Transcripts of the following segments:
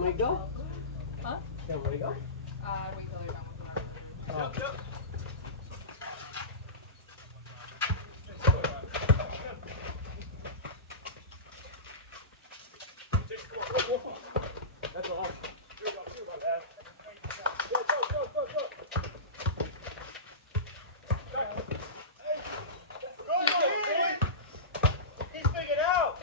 want me to go? Huh? You want me to go? Wait till they're done with the Oh. Yep. That's all. He's big it out.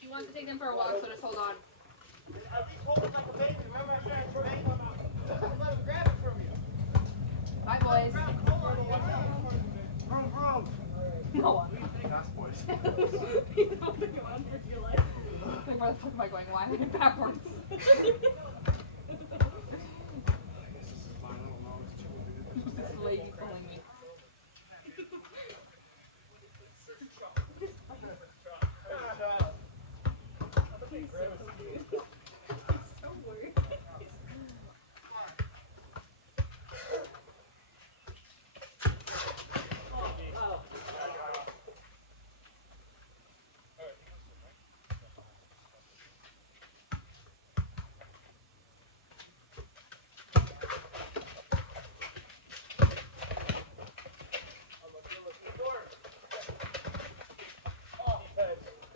She wants to take them for a walk, so just hold on. Bye, boys. Vroom, vroom. No. That's boys. You don't think I'm on for your life. Where the fuck am I going? Why am I going backwards? This lady pulling me. So weird.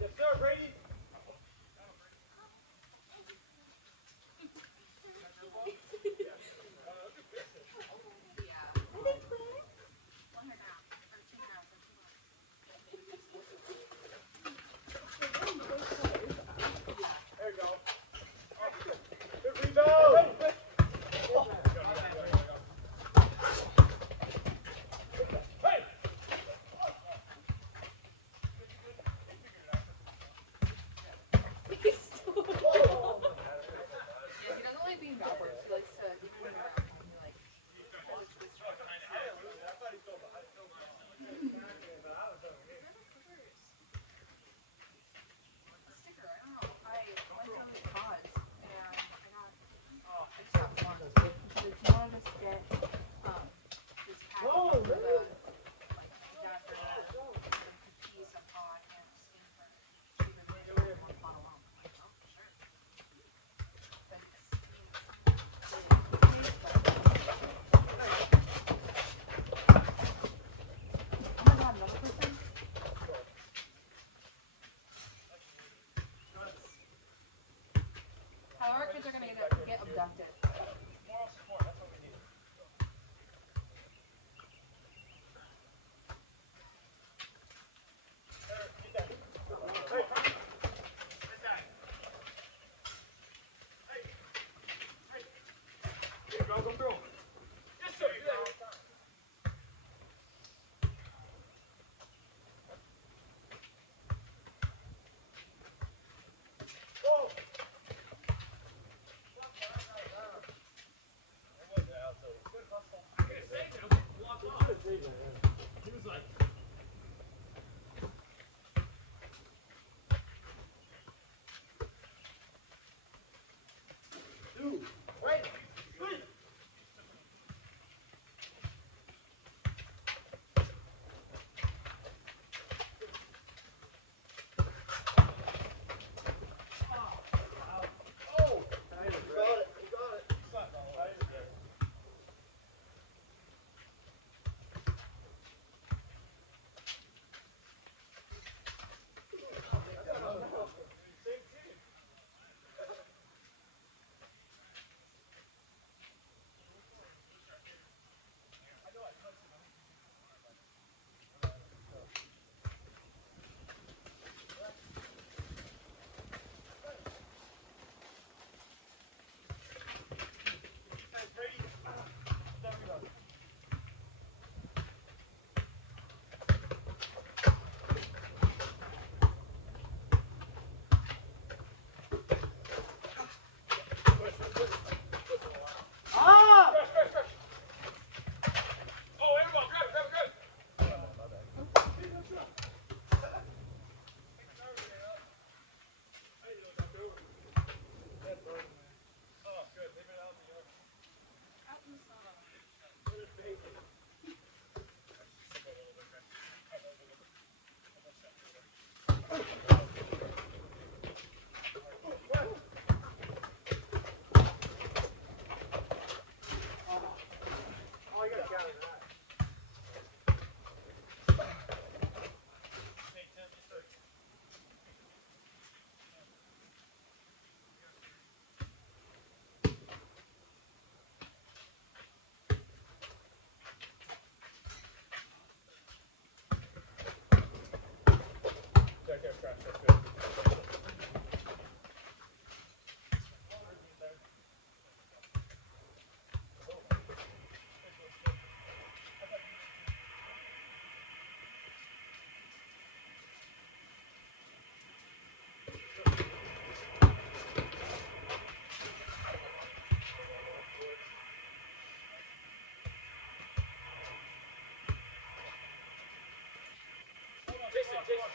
Yes, sir, Brady. There you go. Good rebound. Yeah, he doesn't like being backwards. He likes to move around. He like sticker. I don't know. I went down this cause and I got this one. She said, "Do you want to just get this pack for the like adapter the cookies, a pot, and a skin for it?" She was like, "Do you want one alone?" I'm like, "Oh, sure." But oh my god, another person? How our kids are gonna get abducted? Moral support, that's what we need. Go through. Yes, sir. Go. He was like, dude, wait. Oh, you gotta gather that. Hey, Tim, just a... Right there, trash, that's good. Jason, Jason.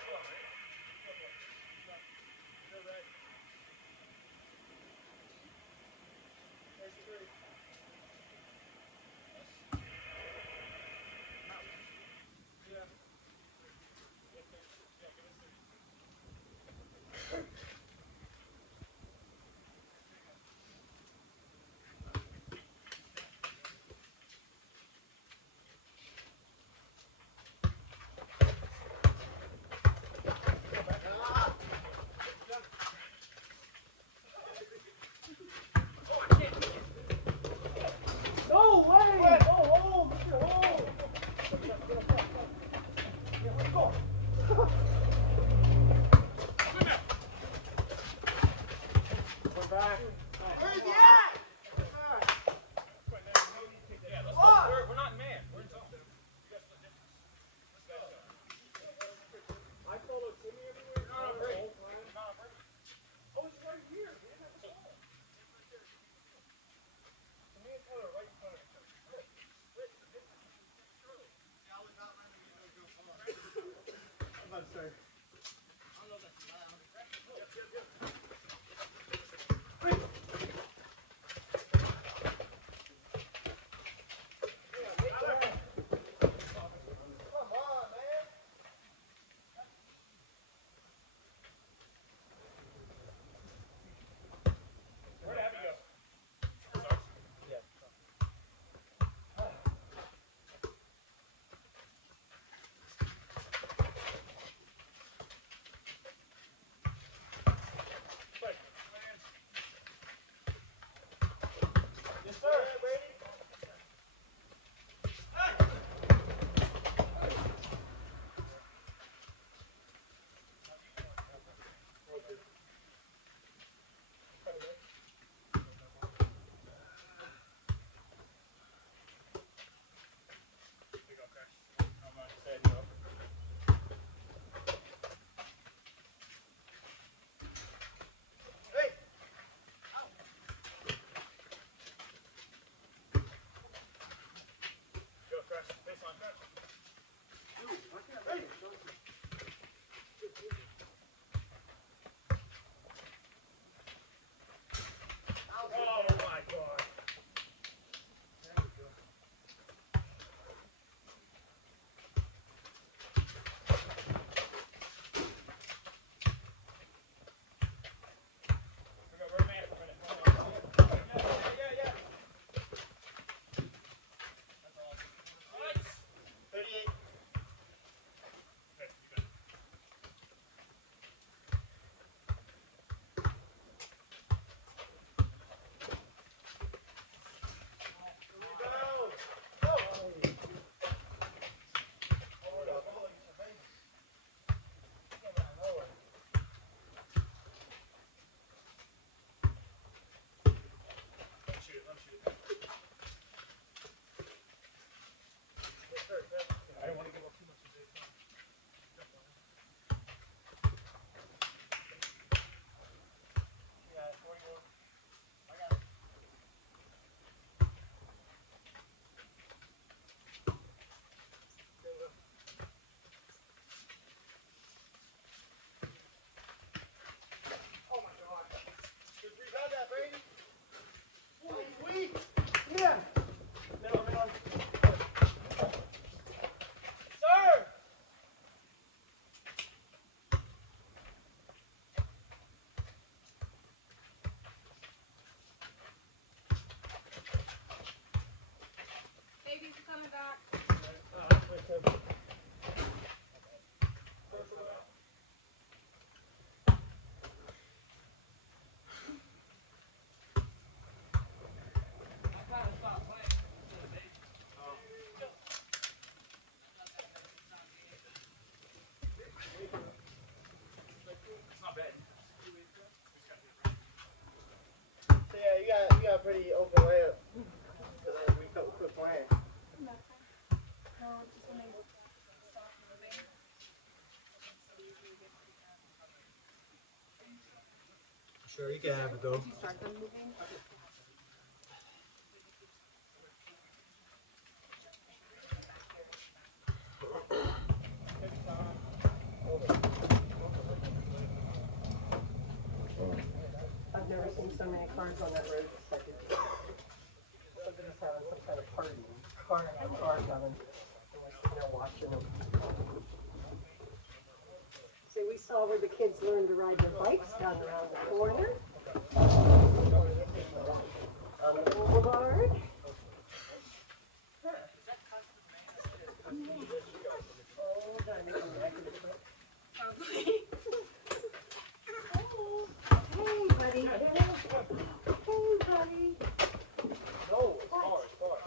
No way! Oh, Mr. Hole! Yeah, let's go. We're back. Where's he at? Yeah, let's go. We're not in man. We're in zone. I followed Timmy everywhere. No, no, Brady. Oh, it's right here, man. I saw it. To me and Taylor right in front of each other. I'm about to say. I don't know if that's loud. Wait. pretty open layup. Cause we quit playing. No, just when they stop moving. Sure, you can have it though. Did you start them moving? I've never seen so many cars on that road the second. Somebody's having some kind of party. Car coming. And we're sitting there watching them. So we saw where the kids learned to ride their bikes down around the corner. On the boulevard. Hey, buddy. Hey, buddy. No, it's hard, it's hard.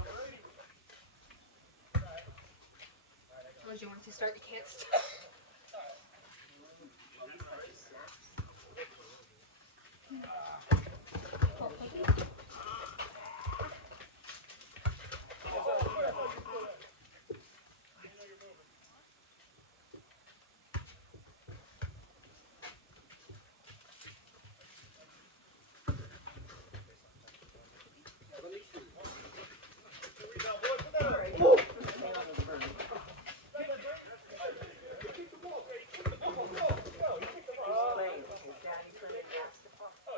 Told you once you start, you can't stop.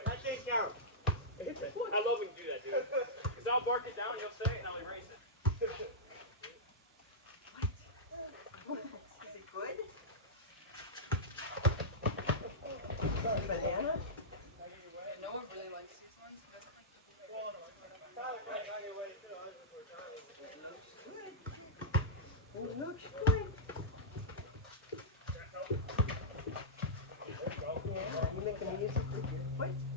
That didn't count. I love when you do that, dude. Because I'll bark it down, you'll say it, and I'll erase it. Is it good? Banana? No one really likes these ones. Who doesn't like It looks good. You making music with your foot?